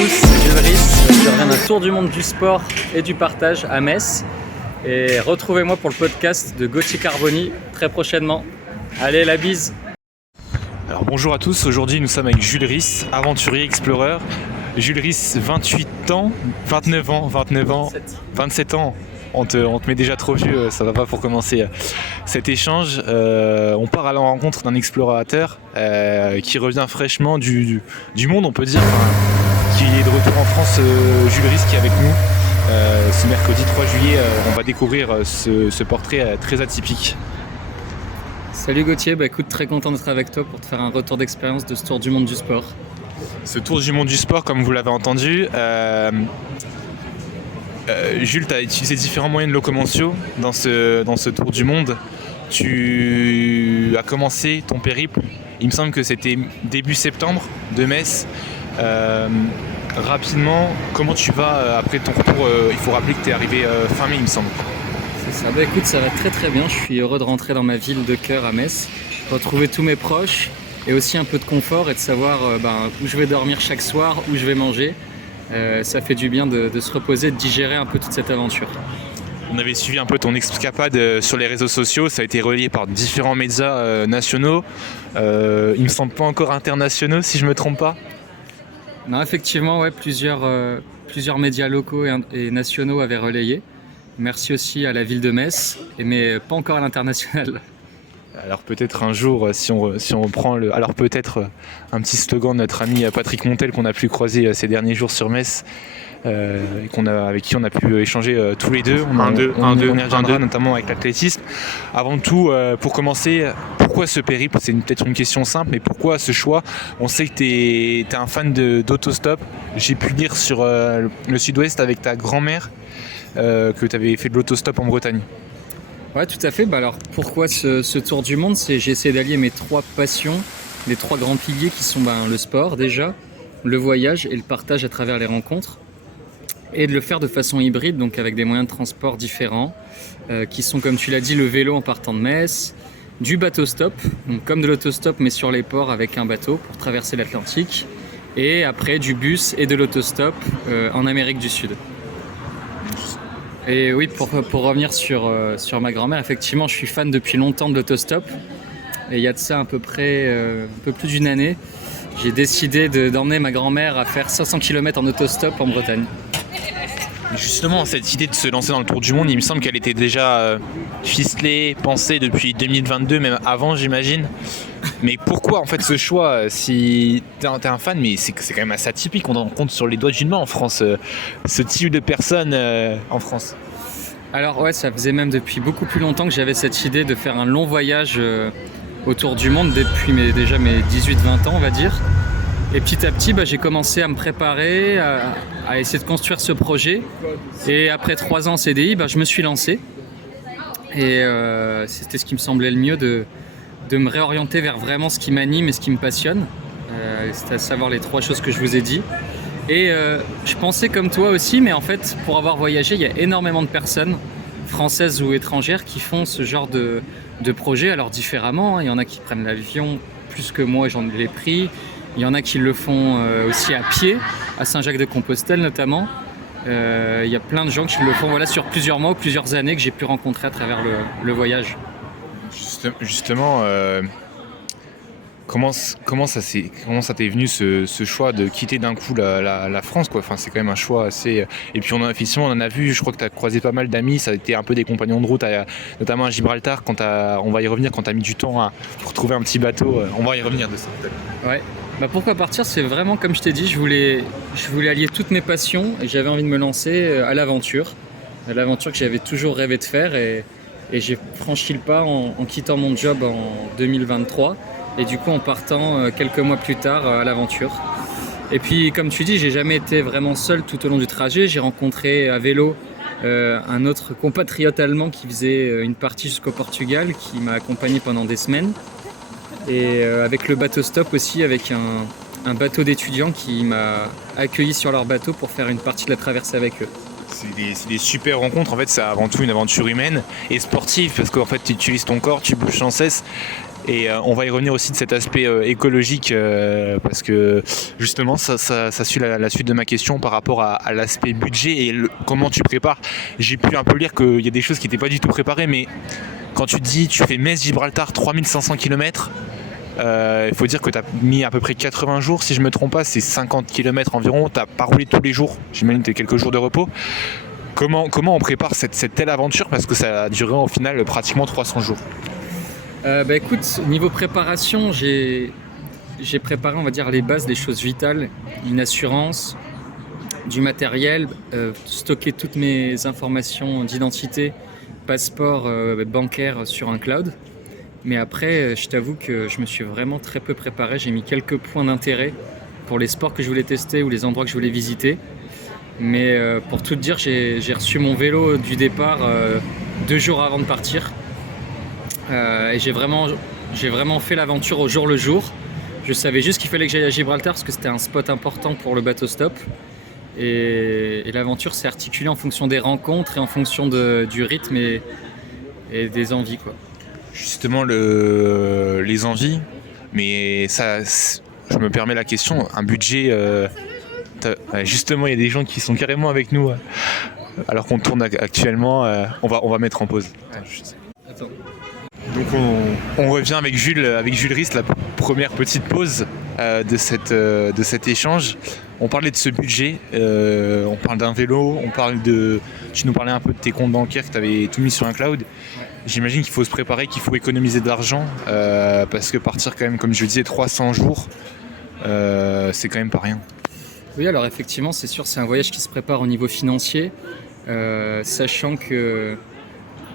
tous, c'est Jules Riss. Je reviens d'un tour du monde du sport et du partage à Metz. Et retrouvez-moi pour le podcast de Gauthier Carboni très prochainement. Allez, la bise! Alors bonjour à tous, aujourd'hui nous sommes avec Jules Riss, aventurier, explorer. Jules Riss, 28 ans, 29 ans, 27 ans. On te met déjà trop vieux, ça va pas pour commencer cet échange. On part à la rencontre d'un explorateur qui revient fraîchement du monde, on peut dire, qui est de retour en France. Jules Riss qui est avec nous. Ce mercredi 3 juillet, on va découvrir ce portrait très atypique. Salut Gauthier, écoute, très content d'être avec toi pour te faire un retour d'expérience de ce tour du monde du sport. Ce tour du monde du sport, comme vous l'avez entendu, Jules, tu as utilisé différents moyens de locomotion dans ce tour du monde. Tu as commencé ton périple, il me semble que c'était début septembre de Metz. Rapidement, comment tu vas après ton retour? Il faut rappeler que tu es arrivé fin mai, il me semble. C'est ça, écoute, ça va très très bien. Je suis heureux de rentrer dans ma ville de cœur à Metz, retrouver tous mes proches et aussi un peu de confort et de savoir où je vais dormir chaque soir, où je vais manger. Ça fait du bien de se reposer, de digérer un peu toute cette aventure. On avait suivi un peu ton escapade sur les réseaux sociaux, ça a été relayé par différents médias nationaux. Il me semble pas encore internationaux si je me trompe pas. Non, effectivement, ouais, plusieurs médias locaux et nationaux avaient relayé. Merci aussi à la ville de Metz, mais pas encore à l'international. Alors peut-être un jour, si on reprend alors peut-être un petit slogan de notre ami Patrick Montel qu'on a pu croiser ces derniers jours sur Metz, avec qui on a pu échanger tous les deux. On y reviendra notamment avec l'athlétisme. Avant tout, pour commencer, pourquoi ce périple? C'est peut-être une question simple, mais pourquoi ce choix? On sait que tu es un fan d'autostop. J'ai pu lire sur le sud-ouest avec ta grand-mère que tu avais fait de l'autostop en Bretagne. Ouais, tout à fait. Alors pourquoi ce tour du monde? J'ai essayé d'allier mes trois passions, les trois grands piliers qui sont le sport déjà, le voyage et le partage à travers les rencontres, et de le faire de façon hybride, donc avec des moyens de transport différents, qui sont, comme tu l'as dit, le vélo en partant de Metz, du bateau-stop, donc comme de l'autostop mais sur les ports avec un bateau pour traverser l'Atlantique, et après du bus et de l'autostop en Amérique du Sud. Et oui, pour revenir sur ma grand-mère, effectivement, je suis fan depuis longtemps de l'autostop. Et il y a de ça à peu près un peu plus d'une année, j'ai décidé d'emmener ma grand-mère à faire 500 km en autostop en Bretagne. Justement, cette idée de se lancer dans le tour du monde, il me semble qu'elle était déjà ficelée, pensée depuis 2022, même avant, j'imagine. Mais pourquoi en fait ce choix? Si t'es un fan, mais c'est quand même assez atypique, on en compte sur les doigts d'une main en France, ce type de personnes en France. Alors ouais, ça faisait même depuis beaucoup plus longtemps que j'avais cette idée de faire un long voyage autour du monde, depuis déjà mes 18-20 ans on va dire. Et petit à petit, j'ai commencé à me préparer, à essayer de construire ce projet. Et après 3 ans CDI, je me suis lancé. Et c'était ce qui me semblait le mieux de me réorienter vers vraiment ce qui m'anime et ce qui me passionne. C'est à savoir les 3 choses que je vous ai dit. Et je pensais comme toi aussi, mais en fait, pour avoir voyagé, il y a énormément de personnes, françaises ou étrangères, qui font ce genre de projet, alors différemment. Il y en a qui prennent l'avion plus que moi, j'en ai pris. Il y en a qui le font aussi à pied, à Saint-Jacques-de-Compostelle notamment. Il y a plein de gens qui le font sur plusieurs mois ou plusieurs années que j'ai pu rencontrer à travers le voyage. Justement, comment ça t'est venu ce choix de quitter d'un coup la France, quoi? Enfin, c'est quand même un choix assez... Et puis effectivement on en a vu, je crois que tu as croisé pas mal d'amis, ça a été un peu des compagnons de route, notamment à Gibraltar, on va y revenir, quand tu as mis du temps pour trouver un petit bateau, on va y revenir de ça peut-être. Ouais. Pourquoi partir? C'est vraiment comme je t'ai dit, je voulais allier toutes mes passions et j'avais envie de me lancer à l'aventure que j'avais toujours rêvé de faire, et j'ai franchi le pas en quittant mon job en 2023 et du coup en partant quelques mois plus tard à l'aventure. Et puis comme tu dis, j'ai jamais été vraiment seul tout au long du trajet. J'ai rencontré à vélo un autre compatriote allemand qui faisait une partie jusqu'au Portugal, qui m'a accompagné pendant des semaines. Et avec le bateau stop aussi, avec un bateau d'étudiants qui m'a accueilli sur leur bateau pour faire une partie de la traversée avec eux. C'est des super rencontres, en fait c'est avant tout une aventure humaine et sportive, parce qu'en fait tu utilises ton corps, tu bouges sans cesse. Et on va y revenir aussi de cet aspect écologique parce que justement ça suit la suite de ma question par rapport à l'aspect budget et comment tu prépares. J'ai pu un peu lire qu'il y a des choses qui n'étaient pas du tout préparées, mais quand tu dis tu fais Metz-Gibraltar 3500 km, il faut dire que tu as mis à peu près 80 jours, si je ne me trompe pas, c'est 50 km environ, tu n'as pas roulé tous les jours, j'imagine que tu as quelques jours de repos. Comment on prépare cette telle aventure, parce que ça a duré au final pratiquement 300 jours? Écoute, niveau préparation, j'ai préparé, on va dire, les bases, les choses vitales, une assurance, du matériel, stocker toutes mes informations d'identité, passeport, bancaire sur un cloud. Mais après, je t'avoue que je me suis vraiment très peu préparé. J'ai mis quelques points d'intérêt pour les sports que je voulais tester ou les endroits que je voulais visiter. Mais pour tout te dire, j'ai reçu mon vélo du départ 2 jours avant de partir. Et j'ai vraiment fait l'aventure au jour le jour. Je savais juste qu'il fallait que j'aille à Gibraltar parce que c'était un spot important pour le bateau stop. Et l'aventure s'est articulée en fonction des rencontres et en fonction du rythme et des envies, quoi. Justement, les envies, mais ça, je me permets la question, un budget... justement, il y a des gens qui sont carrément avec nous alors qu'on tourne actuellement. On va mettre en pause. Attends. Donc on revient avec Jules Rist, la première petite pause de cet échange. On parlait de ce budget, on parle d'un vélo, tu nous parlais un peu de tes comptes bancaires que tu avais tout mis sur un cloud. J'imagine qu'il faut se préparer, qu'il faut économiser de l'argent parce que partir quand même, comme je le disais, 300 jours, c'est quand même pas rien. Oui, alors effectivement, c'est sûr, c'est un voyage qui se prépare au niveau financier, sachant que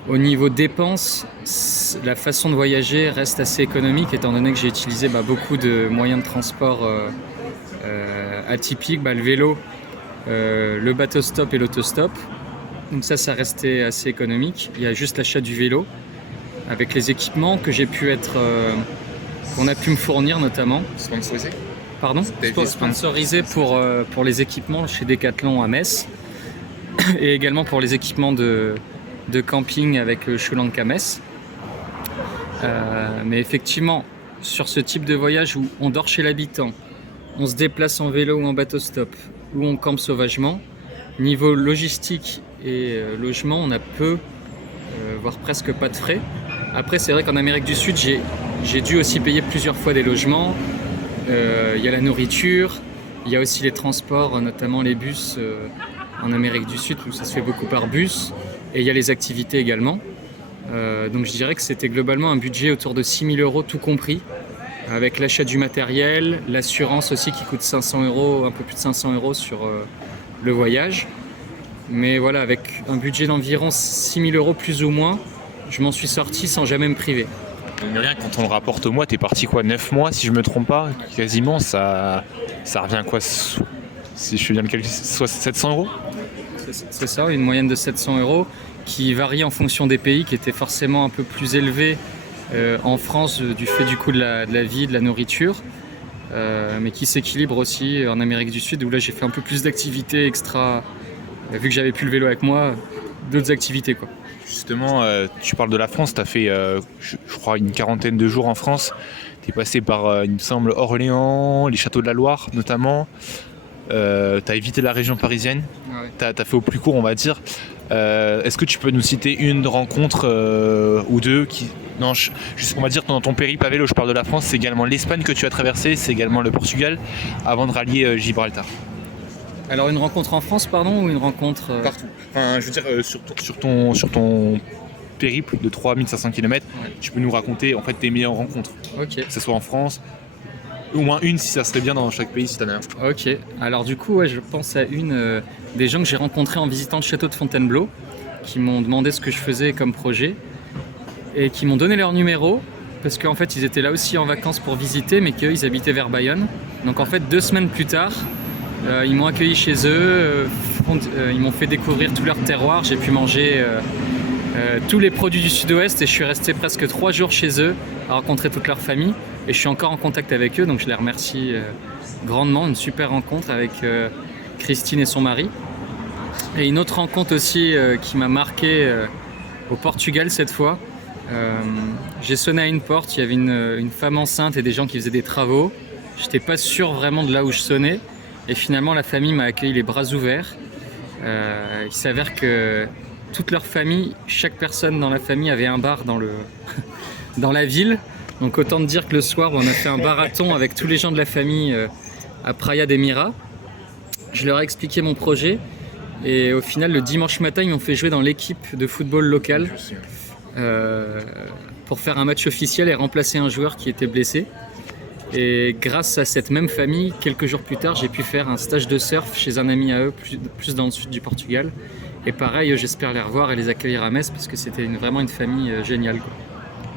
au niveau dépenses, la façon de voyager reste assez économique, étant donné que j'ai utilisé beaucoup de moyens de transport atypiques, le vélo, le bateau stop et l'autostop. Donc ça restait assez économique. Il y a juste l'achat du vélo, avec les équipements que qu'on a pu me fournir notamment. Sponsorisé ? Pardon ? Sponsorisé pour les équipements chez Decathlon à Metz, et également pour les équipements de camping avec le Sri Lanka Metz. Mais effectivement, sur ce type de voyage où on dort chez l'habitant, on se déplace en vélo ou en bateau stop, où on campe sauvagement, niveau logistique et logement, on a peu, voire presque pas de frais. Après, c'est vrai qu'en Amérique du Sud, j'ai dû aussi payer plusieurs fois des logements. Il y a la nourriture, il y a aussi les transports, notamment les bus en Amérique du Sud, où ça se fait beaucoup par bus. Et il y a les activités également. Donc je dirais que c'était globalement un budget autour de 6 000 € tout compris, avec l'achat du matériel, l'assurance aussi qui coûte 500 €, un peu plus de 500 € sur le voyage. Mais voilà, avec un budget d'environ 6 000 € plus ou moins, je m'en suis sorti sans jamais me priver. Mais rien, quand on le rapporte au mois, t'es parti 9 mois si je me trompe pas, quasiment, ça revient quoi, si je fais bien le calcul, soit 700 €? C'est ça, une moyenne de 700 € qui varie en fonction des pays, qui était forcément un peu plus élevée en France du fait du coût de la vie, de la nourriture, mais qui s'équilibre aussi en Amérique du Sud, où là j'ai fait un peu plus d'activités extra, vu que j'avais plus le vélo avec moi, d'autres activités, quoi. Justement, tu parles de la France, tu as fait, je crois, une quarantaine de jours en France. Tu es passé par, il me semble, Orléans, les châteaux de la Loire notamment. Tu as évité la région parisienne. Ouais. Tu as fait au plus court, on va dire. Est-ce que tu peux nous citer une rencontre ou deux on va dire que dans ton périple à vélo, je parle de la France, c'est également l'Espagne que tu as traversé, c'est également le Portugal, avant de rallier Gibraltar. Alors une rencontre en France, pardon, ou une rencontre... Partout. Enfin, je veux dire, sur ton périple de 3500 km, ouais. Tu peux nous raconter en fait tes meilleures rencontres. Ok. Que ce soit en France, au moins une si ça serait bien dans chaque pays si t'en as un. Ok. Alors du coup, je pense à une des gens que j'ai rencontrés en visitant le château de Fontainebleau, qui m'ont demandé ce que je faisais comme projet, et qui m'ont donné leur numéro, parce qu'en fait ils étaient là aussi en vacances pour visiter, mais qu'ils habitaient vers Bayonne. Donc en fait 2 semaines plus tard, ils m'ont accueilli chez eux, ils m'ont fait découvrir tout leur terroir, j'ai pu manger tous les produits du sud-ouest et je suis resté presque 3 jours chez eux à rencontrer toute leur famille et je suis encore en contact avec eux, donc je les remercie grandement. Une super rencontre avec Christine et son mari. Et une autre rencontre aussi qui m'a marqué au Portugal cette fois, J'ai sonné à une porte, il y avait une femme enceinte et des gens qui faisaient des travaux. J'étais pas sûr vraiment de là où je sonnais. Et finalement, la famille m'a accueilli les bras ouverts. Il s'avère que toute leur famille, chaque personne dans la famille avait un bar dans la ville. Donc autant te dire que le soir, on a fait un marathon avec tous les gens de la famille à Praia de Mira. Je leur ai expliqué mon projet. Et au final, le dimanche matin, ils m'ont fait jouer dans l'équipe de football locale pour faire un match officiel et remplacer un joueur qui était blessé. Et grâce à cette même famille, quelques jours plus tard, j'ai pu faire un stage de surf chez un ami à eux, plus dans le sud du Portugal. Et pareil, j'espère les revoir et les accueillir à Metz parce que c'était vraiment une famille géniale, quoi.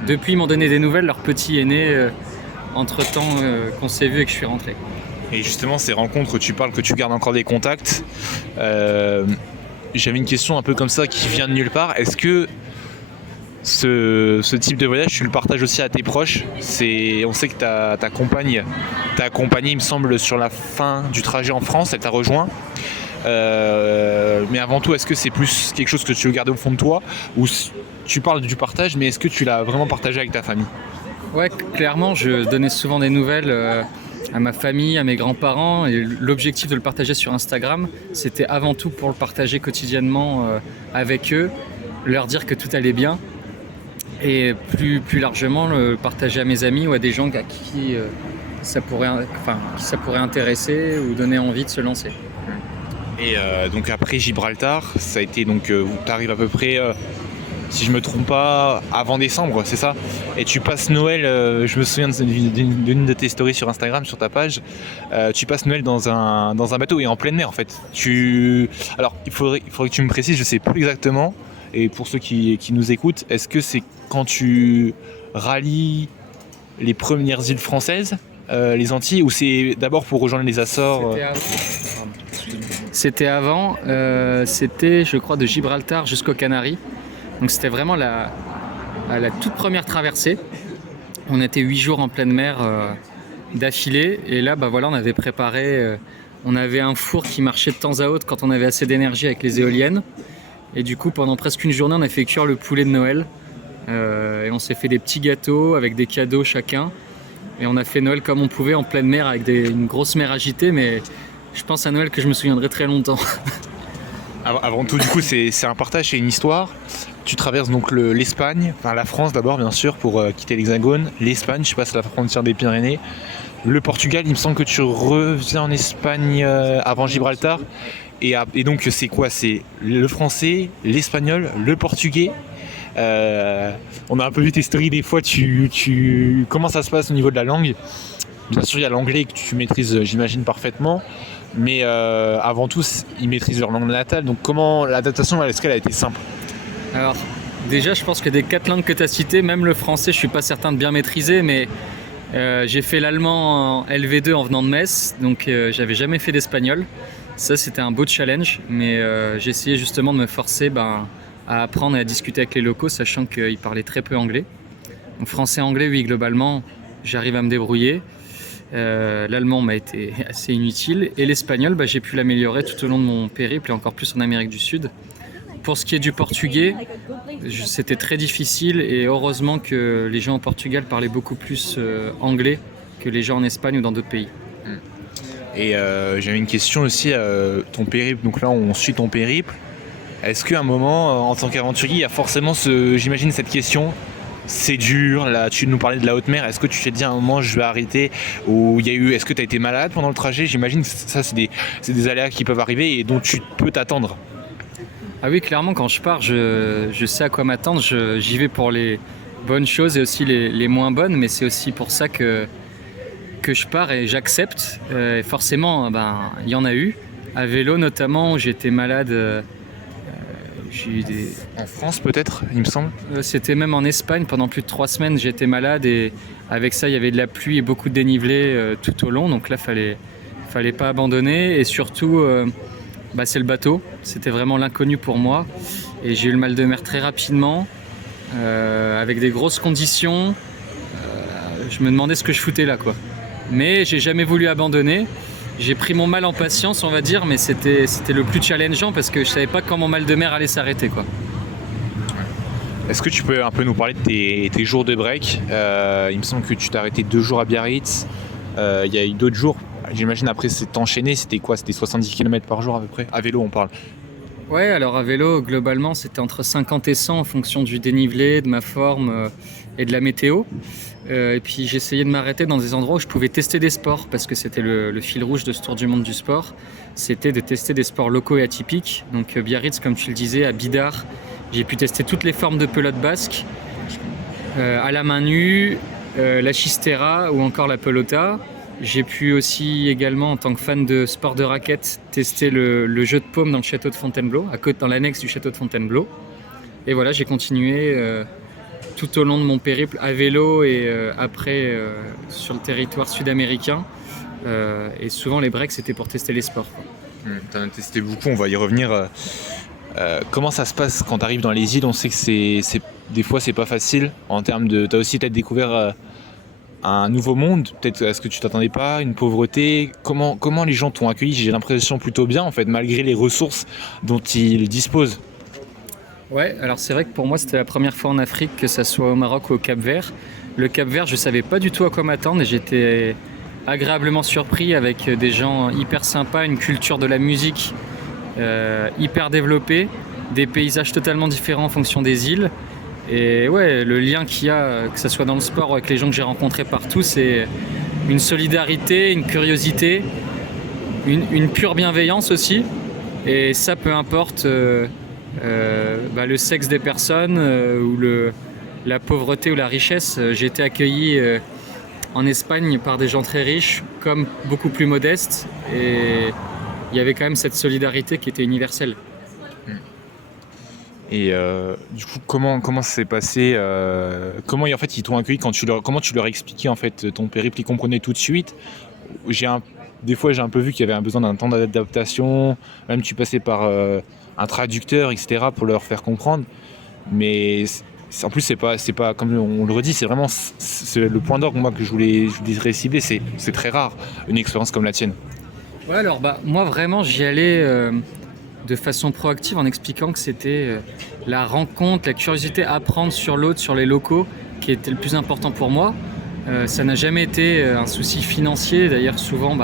Depuis, ils m'ont donné des nouvelles, leur petit est né entre-temps qu'on s'est vu et que je suis rentré. Et justement, ces rencontres, tu parles que tu gardes encore des contacts. J'avais une question un peu comme ça qui vient de nulle part. Est-ce que ce type de voyage, tu le partages aussi à tes proches? On sait que ta compagne t'a accompagné, il me semble, sur la fin du trajet en France, elle t'a rejoint. Mais avant tout, est-ce que c'est plus quelque chose que tu veux garder au fond de toi, ou tu parles du partage, mais est-ce que tu l'as vraiment partagé avec ta famille? Ouais, clairement, je donnais souvent des nouvelles à ma famille, à mes grands-parents, et l'objectif de le partager sur Instagram, c'était avant tout pour le partager quotidiennement avec eux, leur dire que tout allait bien, et plus largement le partager à mes amis ou à des gens à qui ça pourrait intéresser ou donner envie de se lancer. Et donc après Gibraltar, ça a été donc tu arrives à peu près, si je me trompe pas, avant décembre, c'est ça? Et tu passes Noël, je me souviens d'une de tes stories sur Instagram, sur ta page, tu passes Noël dans un bateau et en pleine mer en fait. Alors il faudrait que tu me précises, je sais plus exactement, et pour ceux qui nous écoutent, est-ce que c'est quand tu rallies les premières îles françaises, les Antilles, ou c'est d'abord pour rejoindre les Açores? C'était avant, c'était je crois de Gibraltar jusqu'aux Canaries. Donc c'était vraiment la toute première traversée. On était 8 jours en pleine mer d'affilée. Et là, on avait préparé, on avait un four qui marchait de temps à autre quand on avait assez d'énergie avec les éoliennes. Et du coup, pendant presque une journée, on a fait cuire le poulet de Noël. Et on s'est fait des petits gâteaux avec des cadeaux chacun. Et on a fait Noël comme on pouvait en pleine mer avec une grosse mer agitée. Mais je pense à Noël que je me souviendrai très longtemps. Avant tout, du coup, c'est un partage, c'est une histoire. Tu traverses donc l'Espagne, enfin la France d'abord bien sûr pour quitter l'Hexagone, l'Espagne, je passe la frontière des Pyrénées, le Portugal, il me semble que tu reviens en Espagne avant Gibraltar, et donc c'est quoi? C'est le français, l'espagnol, le portugais. On a un peu vu tes stories des fois, comment ça se passe au niveau de la langue? Bien sûr il y a l'anglais que tu maîtrises j'imagine parfaitement, mais avant tout ils maîtrisent leur langue natale, donc comment l'adaptation, est-ce qu'elle a été simple? Alors déjà je pense que des 4 langues que tu as citées, même le français je suis pas certain de bien maîtriser, mais j'ai fait l'allemand en LV2 en venant de Metz, donc j'avais jamais fait d'espagnol. Ça c'était un beau challenge, mais j'ai essayé justement de me forcer à apprendre et à discuter avec les locaux, sachant qu'ils parlaient très peu anglais. Donc français, anglais, oui, globalement j'arrive à me débrouiller. L'allemand m'a été assez inutile, et l'espagnol j'ai pu l'améliorer tout au long de mon périple et encore plus en Amérique du Sud. Pour ce qui est du portugais, c'était très difficile, et heureusement que les gens au Portugal parlaient beaucoup plus anglais que les gens en Espagne ou dans d'autres pays. Et j'avais une question aussi, ton périple, donc là on suit ton périple. Est-ce qu'à un moment, en tant qu'aventurier, il y a forcément j'imagine cette question, c'est dur, là tu nous parlais de la haute mer, est-ce que tu t'es dit à un moment je vais arrêter, ou est-ce que tu as été malade pendant le trajet? J'imagine que ça c'est des aléas qui peuvent arriver et dont tu peux t'attendre. Ah oui, clairement, quand je pars, je sais à quoi m'attendre. J'y vais pour les bonnes choses et aussi les moins bonnes, mais c'est aussi pour ça que je pars et j'accepte. Et forcément, il y en a eu. À vélo notamment, j'étais malade. En France peut-être, il me semble. C'était même en Espagne, pendant plus de 3 semaines, j'étais malade, et avec ça, il y avait de la pluie et beaucoup de dénivelé tout au long. Donc là, fallait pas abandonner, et surtout... c'est le bateau, c'était vraiment l'inconnu pour moi, et j'ai eu le mal de mer très rapidement, avec des grosses conditions. Je me demandais ce que je foutais là, quoi. Mais j'ai jamais voulu abandonner. J'ai pris mon mal en patience, on va dire, mais c'était le plus challengeant parce que je savais pas quand mon mal de mer allait s'arrêter, quoi. Est-ce que tu peux un peu nous parler de tes jours de break? Il me semble que tu t'es arrêté 2 jours à Biarritz. Il y a eu d'autres jours. J'imagine après c'est enchaîné, c'était quoi? C'était 70 km par jour à peu près? À vélo on parle. Ouais, alors à vélo, globalement, c'était entre 50 et 100 en fonction du dénivelé, de ma forme et de la météo. Et puis j'essayais de m'arrêter dans des endroits où je pouvais tester des sports, parce que c'était le fil rouge de ce tour du monde du sport. C'était de tester des sports locaux et atypiques. Donc Biarritz, comme tu le disais, à Bidart, j'ai pu tester toutes les formes de pelote basque, à la main nue, la chistera ou encore la pelota. J'ai pu aussi également, en tant que fan de sport de raquette, tester le jeu de paume dans le château de Fontainebleau, dans l'annexe du château de Fontainebleau. Et voilà, j'ai continué tout au long de mon périple à vélo et après sur le territoire sud-américain. Et souvent les breaks, c'était pour tester les sports, quoi. Tu en as testé beaucoup, on va y revenir. Comment ça se passe quand tu arrives dans les îles? On sait que des fois c'est pas facile en termes de... Tu as aussi peut-être découvert un nouveau monde, peut-être à ce que tu t'attendais pas, une pauvreté. Comment les gens t'ont accueilli? J'ai l'impression plutôt bien en fait, malgré les ressources dont ils disposent. Ouais, alors c'est vrai que pour moi c'était la première fois en Afrique, que ça soit au Maroc ou au Cap-Vert. Le Cap-Vert, je savais pas du tout à quoi m'attendre et j'étais agréablement surpris avec des gens hyper sympas, une culture de la musique hyper développée, des paysages totalement différents en fonction des îles. Et ouais, le lien qu'il y a, que ce soit dans le sport ou avec les gens que j'ai rencontrés partout, c'est une solidarité, une curiosité, une pure bienveillance aussi. Et ça, peu importe le sexe des personnes ou la pauvreté ou la richesse. J'ai été accueilli en Espagne par des gens très riches comme beaucoup plus modestes. Et il y avait quand même cette solidarité qui était universelle. Et du coup, comment ça s'est passé? Comment en fait ils t'ont accueilli comment tu leur expliquais en fait ton périple? Ils comprenaient tout de suite? Des fois j'ai un peu vu qu'il y avait un besoin d'un temps d'adaptation, même tu passais par un traducteur, etc. pour leur faire comprendre. Mais en plus c'est pas comme on le redit, c'est vraiment le point d'orgue moi que je voudrais cibler. C'est très rare une expérience comme la tienne. Ouais, alors moi vraiment j'y allais de façon proactive en expliquant que c'était la rencontre, la curiosité, apprendre sur l'autre, sur les locaux, qui était le plus important pour moi. Ça n'a jamais été un souci financier. D'ailleurs, souvent,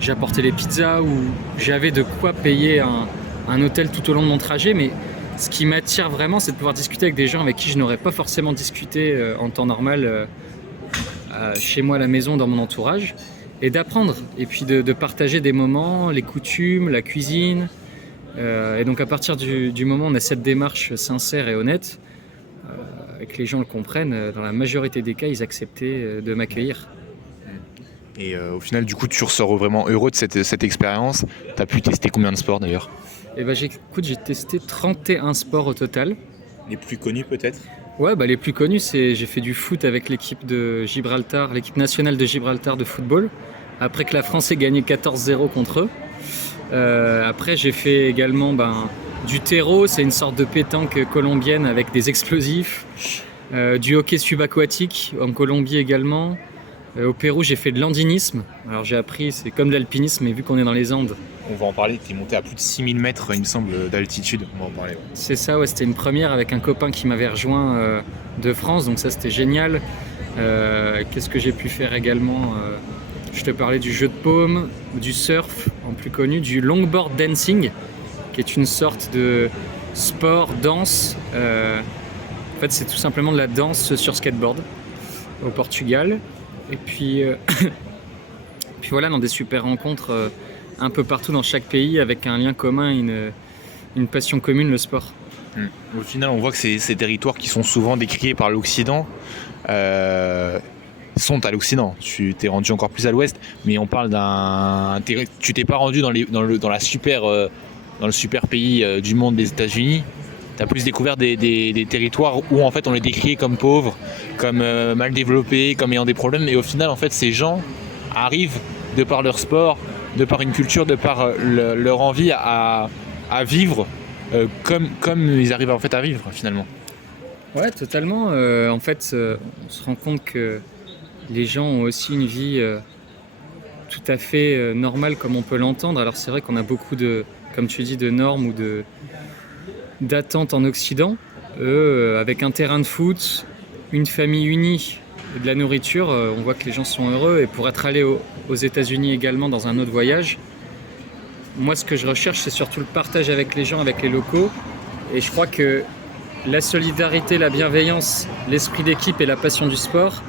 j'apportais les pizzas ou j'avais de quoi payer un hôtel tout au long de mon trajet. Mais ce qui m'attire vraiment, c'est de pouvoir discuter avec des gens avec qui je n'aurais pas forcément discuté en temps normal chez moi à la maison, dans mon entourage, et d'apprendre. Et puis de partager des moments, les coutumes, la cuisine. Et donc à partir du moment où on a cette démarche sincère et honnête, et que les gens le comprennent, dans la majorité des cas, ils acceptaient de m'accueillir. Et au final, du coup, tu ressors vraiment heureux de cette expérience. Tu as pu tester combien de sports d'ailleurs? J'ai testé 31 sports au total. Les plus connus peut-être? Ouais, les plus connus, j'ai fait du foot avec l'équipe de Gibraltar, l'équipe nationale de Gibraltar de football, après que la France ait gagné 14-0 contre eux. Après j'ai fait également du terreau, c'est une sorte de pétanque colombienne avec des explosifs, du hockey subaquatique en Colombie également. Au Pérou j'ai fait de l'andinisme, alors j'ai appris, c'est comme de l'alpinisme mais vu qu'on est dans les Andes. On va en parler, tu es monté à plus de 6000 mètres il me semble d'altitude, on va en parler. Ouais. C'est ça, ouais, c'était une première avec un copain qui m'avait rejoint de France, donc ça c'était génial. Qu'est-ce que j'ai pu faire également? Je te parlais du jeu de paume, du surf en plus connu, du longboard dancing, qui est une sorte de sport, danse. En fait, c'est tout simplement de la danse sur skateboard au Portugal. Et puis, puis voilà, dans des super rencontres un peu partout dans chaque pays, avec un lien commun, une passion commune, le sport. Au final, on voit que ces territoires qui sont souvent décriés par l'Occident sont à l'Occident. Tu t'es rendu encore plus à l'Ouest, mais on parle tu t'es pas rendu dans le super pays du monde des États-Unis. Tu as plus découvert des territoires où en fait on les décrit comme pauvres, comme mal développés, comme ayant des problèmes, et au final en fait ces gens arrivent de par leur sport, de par une culture, de par leur envie à vivre comme ils arrivent en fait à vivre finalement. Ouais, totalement. En fait, on se rend compte que les gens ont aussi une vie tout à fait normale comme on peut l'entendre. Alors c'est vrai qu'on a beaucoup de, comme tu dis, de normes ou d'attentes en Occident. avec un terrain de foot, une famille unie et de la nourriture, on voit que les gens sont heureux. Et pour être allé aux États-Unis également dans un autre voyage, moi ce que je recherche c'est surtout le partage avec les gens, avec les locaux. Et je crois que la solidarité, la bienveillance, l'esprit d'équipe et la passion du sport,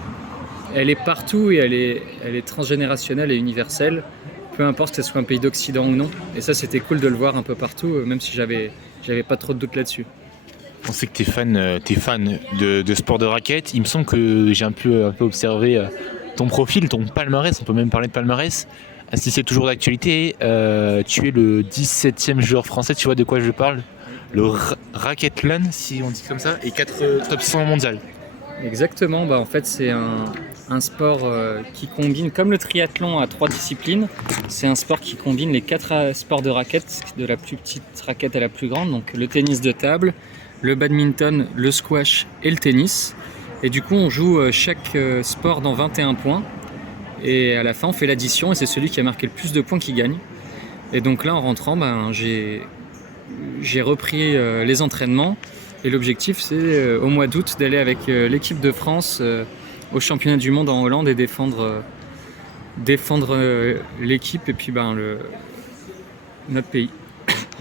elle est partout et elle est transgénérationnelle et universelle, peu importe que ce soit un pays d'Occident ou non. Et ça c'était cool de le voir un peu partout, même si j'avais pas trop de doutes là-dessus. On sait que tu es fan de sport de raquette. Il me semble que j'ai un peu observé ton profil, ton palmarès, on peut même parler de palmarès. Si c'est toujours d'actualité, tu es le 17e joueur français, tu vois de quoi je parle? Le Racquethlon, si on dit comme ça, et 4 top 100 mondial. Exactement, en fait c'est un sport qui combine, comme le triathlon à 3 disciplines, c'est un sport qui combine les 4 sports de raquette, de la plus petite raquette à la plus grande, donc le tennis de table, le badminton, le squash et le tennis. Et du coup on joue chaque sport dans 21 points, et à la fin on fait l'addition et c'est celui qui a marqué le plus de points qui gagne. Et donc là en rentrant, j'ai repris les entraînements. Et l'objectif, c'est au mois d'août d'aller avec l'équipe de France au championnat du monde en Hollande et défendre l'équipe et puis notre pays.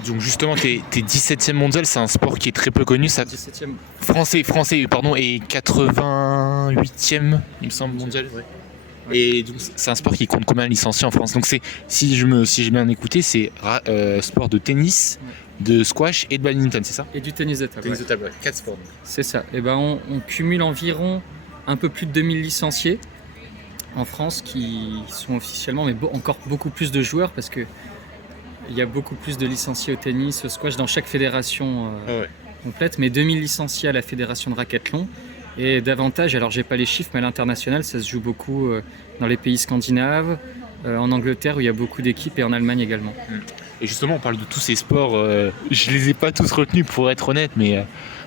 Donc justement, t'es 17e mondial, c'est un sport qui est très peu connu. Ça... 17e. Français, pardon, et 88e, il me semble, mondial. Ouais. Et donc c'est un sport qui compte combien de licenciés en France? Donc c'est, si j'ai bien écouté, c'est sport de tennis, de squash et de badminton, c'est ça? Et du tennis de table. Tennis de table, 4 sports. C'est ça. Et on cumule environ un peu plus de 2000 licenciés en France qui sont officiellement, mais encore beaucoup plus de joueurs parce que il y a beaucoup plus de licenciés au tennis, au squash dans chaque fédération complète, mais 2000 licenciés à la fédération de racquethlon. Et davantage, alors j'ai pas les chiffres, mais à l'international, ça se joue beaucoup dans les pays scandinaves, en Angleterre où il y a beaucoup d'équipes et en Allemagne également. Et justement, on parle de tous ces sports, je les ai pas tous retenus pour être honnête, mais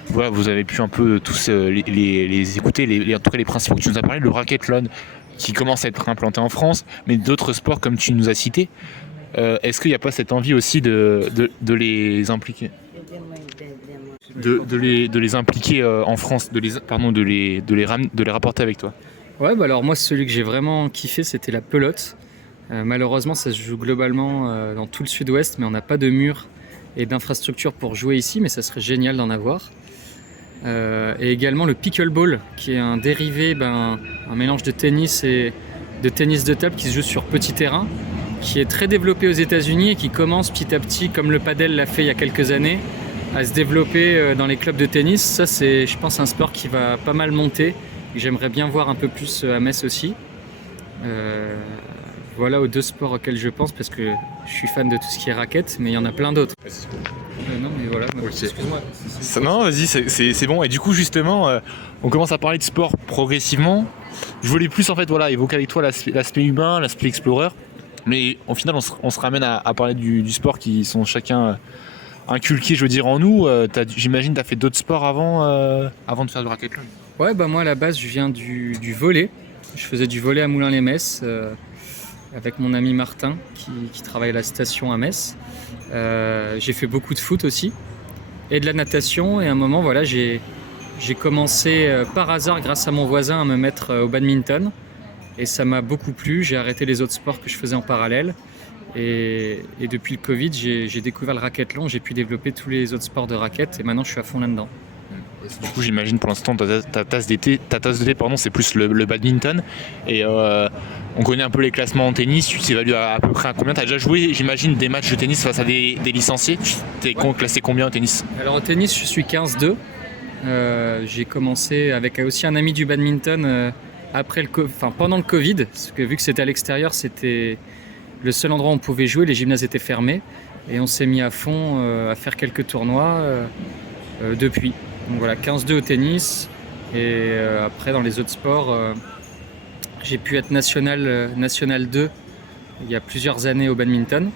voilà, vous avez pu un peu tous les écouter, en tout cas les principaux que tu nous as parlé, le racquethlon qui commence à être implanté en France, mais d'autres sports comme tu nous as cités. Est-ce qu'il n'y a pas cette envie aussi de les impliquer? De les impliquer en France, de les rapporter avec toi? Ouais, alors moi celui que j'ai vraiment kiffé c'était la pelote. Malheureusement ça se joue globalement dans tout le sud-ouest, mais on n'a pas de murs et d'infrastructures pour jouer ici, mais ça serait génial d'en avoir. Et également le pickleball qui est un dérivé, un mélange de tennis et de tennis de table qui se joue sur petit terrain, qui est très développé aux États-Unis et qui commence petit à petit, comme le padel l'a fait il y a quelques années, à se développer dans les clubs de tennis. Ça c'est, je pense, un sport qui va pas mal monter et que j'aimerais bien voir un peu plus à Metz aussi. Voilà aux 2 sports auxquels je pense parce que je suis fan de tout ce qui est raquette, mais il y en a plein d'autres. Non mais voilà, excuse-moi. Non, vas-y, c'est bon. Et du coup justement, on commence à parler de sport progressivement. Je voulais plus en fait évoquer avec toi l'aspect humain, l'aspect explorer. Mais au final on se ramène à parler du sport qui sont chacun inculqués, je veux dire, en nous. J'imagine que tu as fait d'autres sports avant de faire du racquethlon. Ouais, moi à la base je viens du volley. Je faisais du volley à Moulins-les-Metz avec mon ami Martin qui travaille à la station à Metz. J'ai fait beaucoup de foot aussi et de la natation, et à un moment j'ai commencé par hasard grâce à mon voisin à me mettre au badminton et ça m'a beaucoup plu. J'ai arrêté les autres sports que je faisais en parallèle et depuis le Covid j'ai découvert le racquethlon, j'ai pu développer tous les autres sports de raquette et maintenant je suis à fond là-dedans. Du coup, j'imagine pour l'instant ta tasse d'été, c'est plus le badminton. Et on connaît un peu les classements en tennis. Tu t'évalues à peu près à combien? Tu as déjà joué, j'imagine, des matchs de tennis face à des licenciés. Tu t'es classé combien au tennis? Alors au tennis, je suis 15-2. J'ai commencé avec aussi un ami du badminton pendant le Covid, parce que vu que c'était à l'extérieur, c'était le seul endroit où on pouvait jouer. Les gymnases étaient fermés et on s'est mis à fond à faire quelques tournois depuis. Donc voilà, 15-2 au tennis et après dans les autres sports, j'ai pu être national 2 il y a plusieurs années au badminton.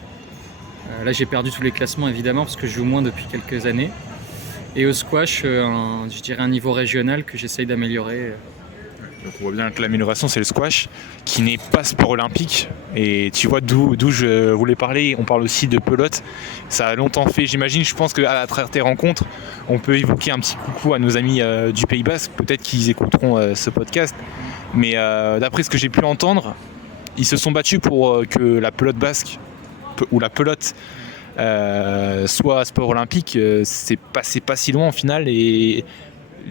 Là j'ai perdu tous les classements évidemment parce que je joue moins depuis quelques années. Et au squash, je dirais un niveau régional que j'essaye d'améliorer Donc on voit bien que l'amélioration c'est le squash qui n'est pas sport olympique et tu vois d'où je voulais parler, on parle aussi de pelote, ça a longtemps fait, j'imagine, je pense qu'à travers tes rencontres on peut évoquer un petit coucou à nos amis du Pays Basque, peut-être qu'ils écouteront ce podcast, mais d'après ce que j'ai pu entendre, ils se sont battus pour que la pelote basque ou la pelote soit sport olympique, c'est passé pas si loin en finale et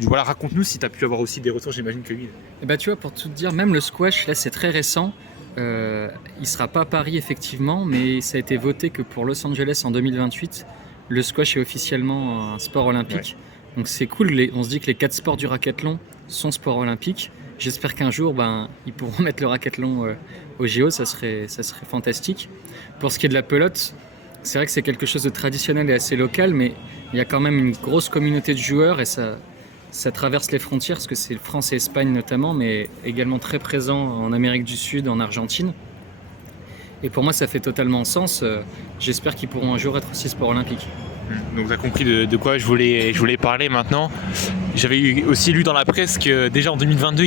voilà, raconte-nous si tu as pu avoir aussi des retours, j'imagine que oui. Et bah tu vois, pour tout te dire, même le squash, là c'est très récent. Il sera pas à Paris effectivement, mais ça a été voté que pour Los Angeles en 2028, le squash est officiellement un sport olympique. Ouais. Donc c'est cool, on se dit que les 4 sports du racathlon sont sports olympiques. J'espère qu'un jour, ils pourront mettre le racathlon au JO, ça serait fantastique. Pour ce qui est de la pelote, c'est vrai que c'est quelque chose de traditionnel et assez local, mais il y a quand même une grosse communauté de joueurs et ça traverse les frontières, parce que c'est France et Espagne notamment, mais également très présent en Amérique du Sud, en Argentine. Et pour moi, ça fait totalement sens. J'espère qu'ils pourront un jour être aussi sport olympique. Donc tu as compris de quoi je voulais parler maintenant. J'avais aussi lu dans la presse que déjà en 2022,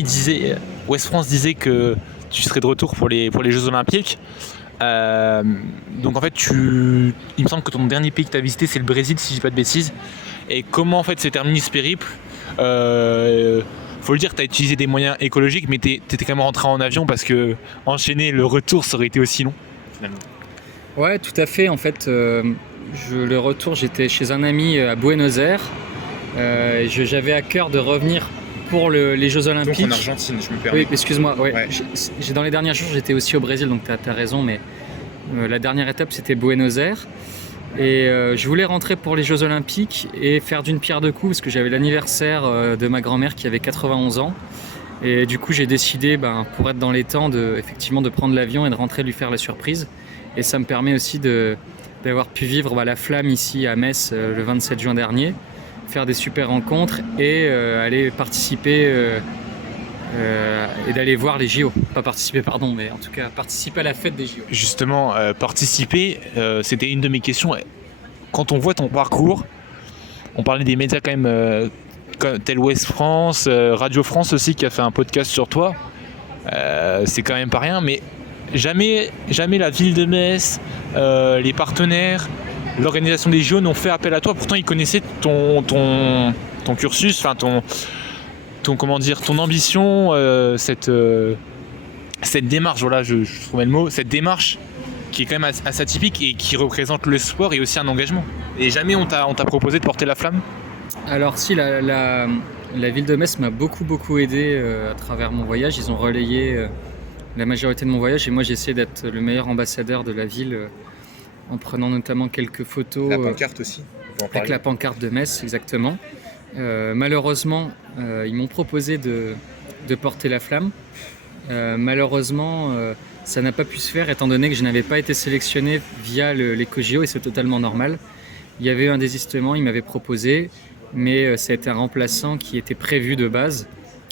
Ouest France disait que tu serais de retour pour les Jeux Olympiques. Donc en fait, il me semble que ton dernier pays que tu as visité, c'est le Brésil, si je dis pas de bêtises. Et comment en fait s'est terminé ce périple? Faut le dire, tu as utilisé des moyens écologiques, mais tu étais quand même rentré en avion parce que enchaîner le retour, ça aurait été aussi long finalement. Ouais, tout à fait. En fait, le retour, j'étais chez un ami à Buenos Aires. J'avais à cœur de revenir pour les Jeux Olympiques. Donc en Argentine, je me permets. Oui, excuse-moi. Ouais. Ouais. Dans les derniers jours, j'étais aussi au Brésil, donc tu as raison, mais la dernière étape, c'était Buenos Aires. Et je voulais rentrer pour les Jeux Olympiques et faire d'une pierre deux coups, parce que j'avais l'anniversaire de ma grand-mère qui avait 91 ans. Et du coup, j'ai décidé, pour être dans les temps, effectivement, de prendre l'avion et de rentrer lui faire la surprise. Et ça me permet aussi d'avoir pu vivre la flamme ici à Metz le 27 juin dernier, faire des super rencontres et aller participer et d'aller voir les JO. Pas participer, pardon, mais en tout cas participer à la fête des JO. Justement, participer, c'était une de mes questions. Quand on voit ton parcours, on parlait des médias quand même, tel Ouest France, Radio France aussi qui a fait un podcast sur toi. C'est quand même pas rien, mais jamais la ville de Metz, les partenaires, l'organisation des JO n'ont fait appel à toi. Pourtant, ils connaissaient ton cursus, enfin ton ambition, cette démarche. Voilà, je trouvais le mot. Cette démarche qui est quand même assez atypique et qui représente le sport et aussi un engagement. Et jamais on t'a proposé de porter la flamme? Alors si, la ville de Metz m'a beaucoup aidé à travers mon voyage. Ils ont relayé la majorité de mon voyage et moi j'ai essayé d'être le meilleur ambassadeur de la ville en prenant notamment quelques photos. La pancarte aussi. Avec la pancarte de Metz, exactement. Malheureusement, ils m'ont proposé de porter la flamme. Malheureusement, ça n'a pas pu se faire étant donné que je n'avais pas été sélectionné via l'EcoJO et c'est totalement normal. Il y avait eu un désistement, ils m'avaient proposé, mais ça a été un remplaçant qui était prévu de base.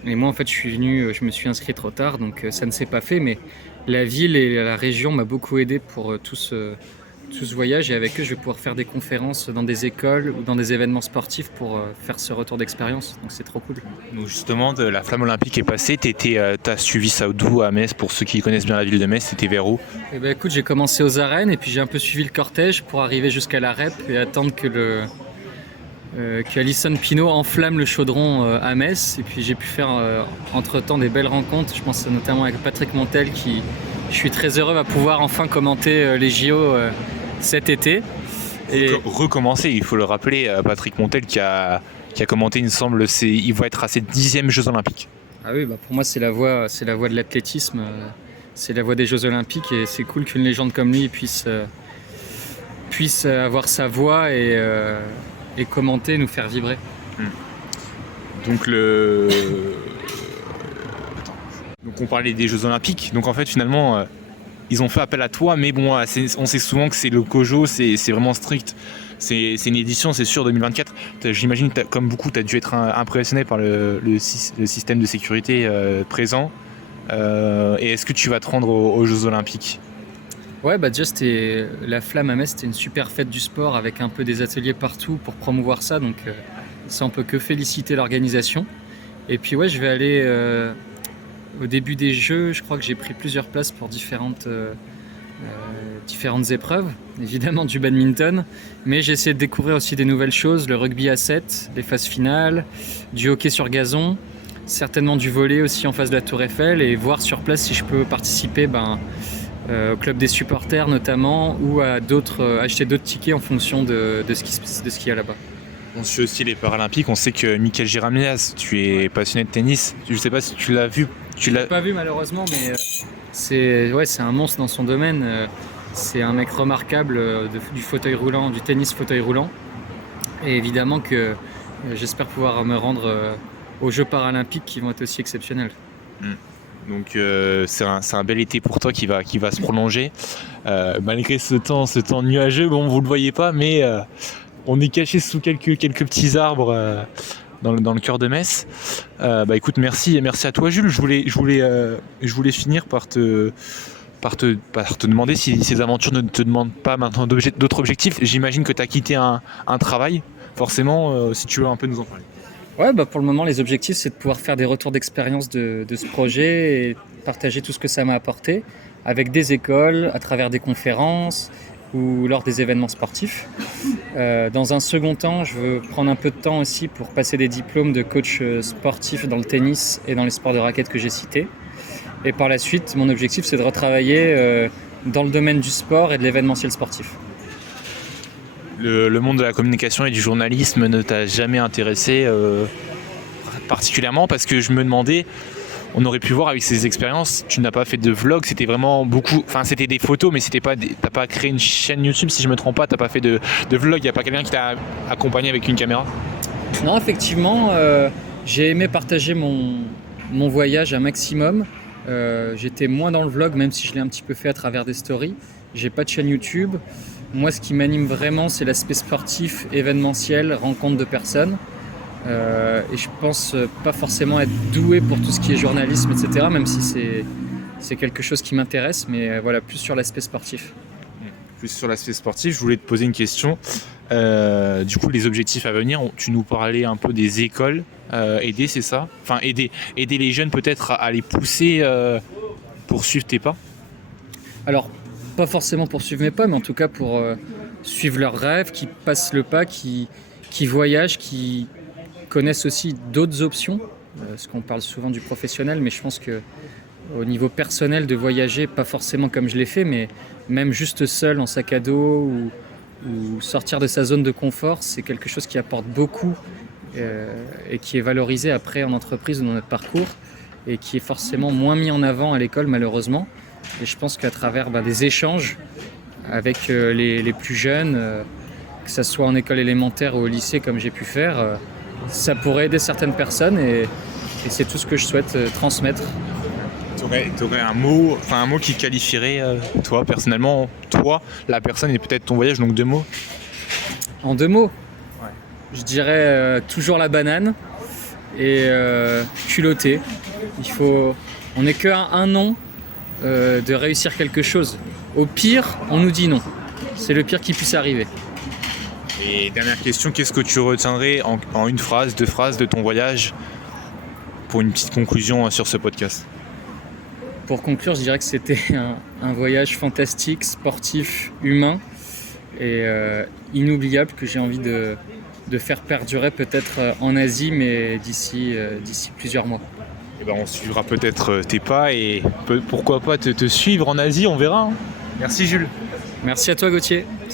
Et moi, en fait, je me suis inscrit trop tard, donc ça ne s'est pas fait. Mais la ville et la région m'ont beaucoup aidé pour tout ce voyage. Et avec eux, je vais pouvoir faire des conférences dans des écoles ou dans des événements sportifs pour faire ce retour d'expérience. Donc c'est trop cool. Donc justement, la flamme olympique est passée. T'as suivi ça d'où à Metz? Pour ceux qui connaissent bien la ville de Metz, c'était vers où? Eh ben, écoute, j'ai commencé aux arènes et puis j'ai un peu suivi le cortège pour arriver jusqu'à la REP et attendre que Alison Pinault enflamme le chaudron à Metz. Et puis j'ai pu faire entre-temps des belles rencontres. Je pense notamment avec Patrick Montel qui, je suis très heureux, va pouvoir enfin commenter les JO cet été. Et recommencer, il faut le rappeler, Patrick Montel qui a commenté, il me semble, il va être à ses 10e Jeux Olympiques. Ah oui, pour moi c'est la voie de l'athlétisme, c'est la voie des Jeux Olympiques et c'est cool qu'une légende comme lui puisse avoir sa voix et commenter, nous faire vibrer. Donc on parlait des Jeux Olympiques, donc en fait finalement ils ont fait appel à toi, mais bon, on sait souvent que c'est le COJO, c'est vraiment strict. C'est une édition, c'est sûr, 2024. J'imagine que comme beaucoup, tu as dû être impressionné par le système de sécurité présent. Et est-ce que tu vas te rendre aux Jeux Olympiques? Ouais, déjà la flamme à Metz, c'était une super fête du sport avec un peu des ateliers partout pour promouvoir ça. Donc ça, on peut que féliciter l'organisation. Et puis ouais, je vais aller au début des Jeux, je crois que j'ai pris plusieurs places pour différentes épreuves, évidemment du badminton, mais j'ai essayé de découvrir aussi des nouvelles choses, le rugby à 7, les phases finales, du hockey sur gazon, certainement du volley aussi en face de la Tour Eiffel, et voir sur place si je peux participer au club des supporters notamment, ou à acheter d'autres tickets en fonction de ce qu'il y a là-bas. On suit aussi les Paralympiques, on sait que Michael Giramias, tu es passionné de tennis, je ne sais pas si tu l'as vu. Je l'ai pas vu malheureusement, mais c'est un monstre dans son domaine. C'est un mec remarquable du fauteuil roulant, du tennis fauteuil roulant. Et évidemment que j'espère pouvoir me rendre aux Jeux Paralympiques qui vont être aussi exceptionnels. Donc c'est un bel été pour toi qui va se prolonger. Malgré ce temps nuageux, bon, vous ne le voyez pas, mais on est caché sous quelques petits arbres dans le cœur de Metz. Écoute, merci à toi Jules. Je voulais finir par te demander si ces aventures ne te demandent pas maintenant d'autres objectifs. J'imagine que tu as quitté un travail, forcément, si tu veux un peu nous en parler. Ouais, pour le moment, les objectifs, c'est de pouvoir faire des retours d'expérience de ce projet et partager tout ce que ça m'a apporté avec des écoles, à travers des conférences ou lors des événements sportifs. Dans un second temps, je veux prendre un peu de temps aussi pour passer des diplômes de coach sportif dans le tennis et dans les sports de raquettes que j'ai cités. Et par la suite, mon objectif, c'est de retravailler dans le domaine du sport et de l'événementiel sportif. Le monde de la communication et du journalisme ne t'a jamais intéressé particulièrement, parce que je me demandais, on aurait pu voir avec ces expériences, tu n'as pas fait de vlog, c'était vraiment beaucoup, enfin c'était des photos, mais t'as pas créé une chaîne YouTube si je me trompe pas, t'as pas fait de vlog, il n'y a pas quelqu'un qui t'a accompagné avec une caméra? Non, effectivement, j'ai aimé partager mon voyage un maximum. J'étais moins dans le vlog, même si je l'ai un petit peu fait à travers des stories. J'ai pas de chaîne YouTube. Moi, ce qui m'anime vraiment, c'est l'aspect sportif, événementiel, rencontre de personnes. Et je pense pas forcément être doué pour tout ce qui est journalisme, etc. Même si c'est quelque chose qui m'intéresse, mais voilà, plus sur l'aspect sportif. Plus sur l'aspect sportif, je voulais te poser une question. Du coup, les objectifs à venir, tu nous parlais un peu des écoles. Aider, c'est ça? Enfin, aider les jeunes peut-être à les pousser pour suivre tes pas? Alors, pas forcément pour suivre mes pas, mais en tout cas pour suivre leurs rêves, qui passent le pas, qui voyagent, qui connaissent aussi d'autres options. Parce qu'on parle souvent du professionnel, mais je pense que au niveau personnel, de voyager, pas forcément comme je l'ai fait, mais même juste seul en sac à dos ou sortir de sa zone de confort, c'est quelque chose qui apporte beaucoup et qui est valorisé après en entreprise ou dans notre parcours et qui est forcément moins mis en avant à l'école malheureusement. Et je pense qu'à travers des échanges avec les plus jeunes, que ce soit en école élémentaire ou au lycée comme j'ai pu faire, ça pourrait aider certaines personnes et c'est tout ce que je souhaite transmettre. T'aurais un mot qui qualifierait toi personnellement, toi, la personne et peut-être ton voyage, donc 2 mots? En 2 mots? Ouais. Je dirais toujours la banane et culotté. On n'est qu'à un nom de réussir quelque chose. Au pire, on nous dit non. C'est le pire qui puisse arriver. Et dernière question, qu'est-ce que tu retiendrais en une phrase, 2 phrases de ton voyage pour une petite conclusion sur ce podcast? Pour conclure, je dirais que c'était un voyage fantastique, sportif, humain et inoubliable que j'ai envie de faire perdurer peut-être en Asie, mais d'ici plusieurs mois. Et on suivra peut-être tes pas et pourquoi pas te suivre en Asie, on verra. Merci Jules. Merci à toi Gauthier.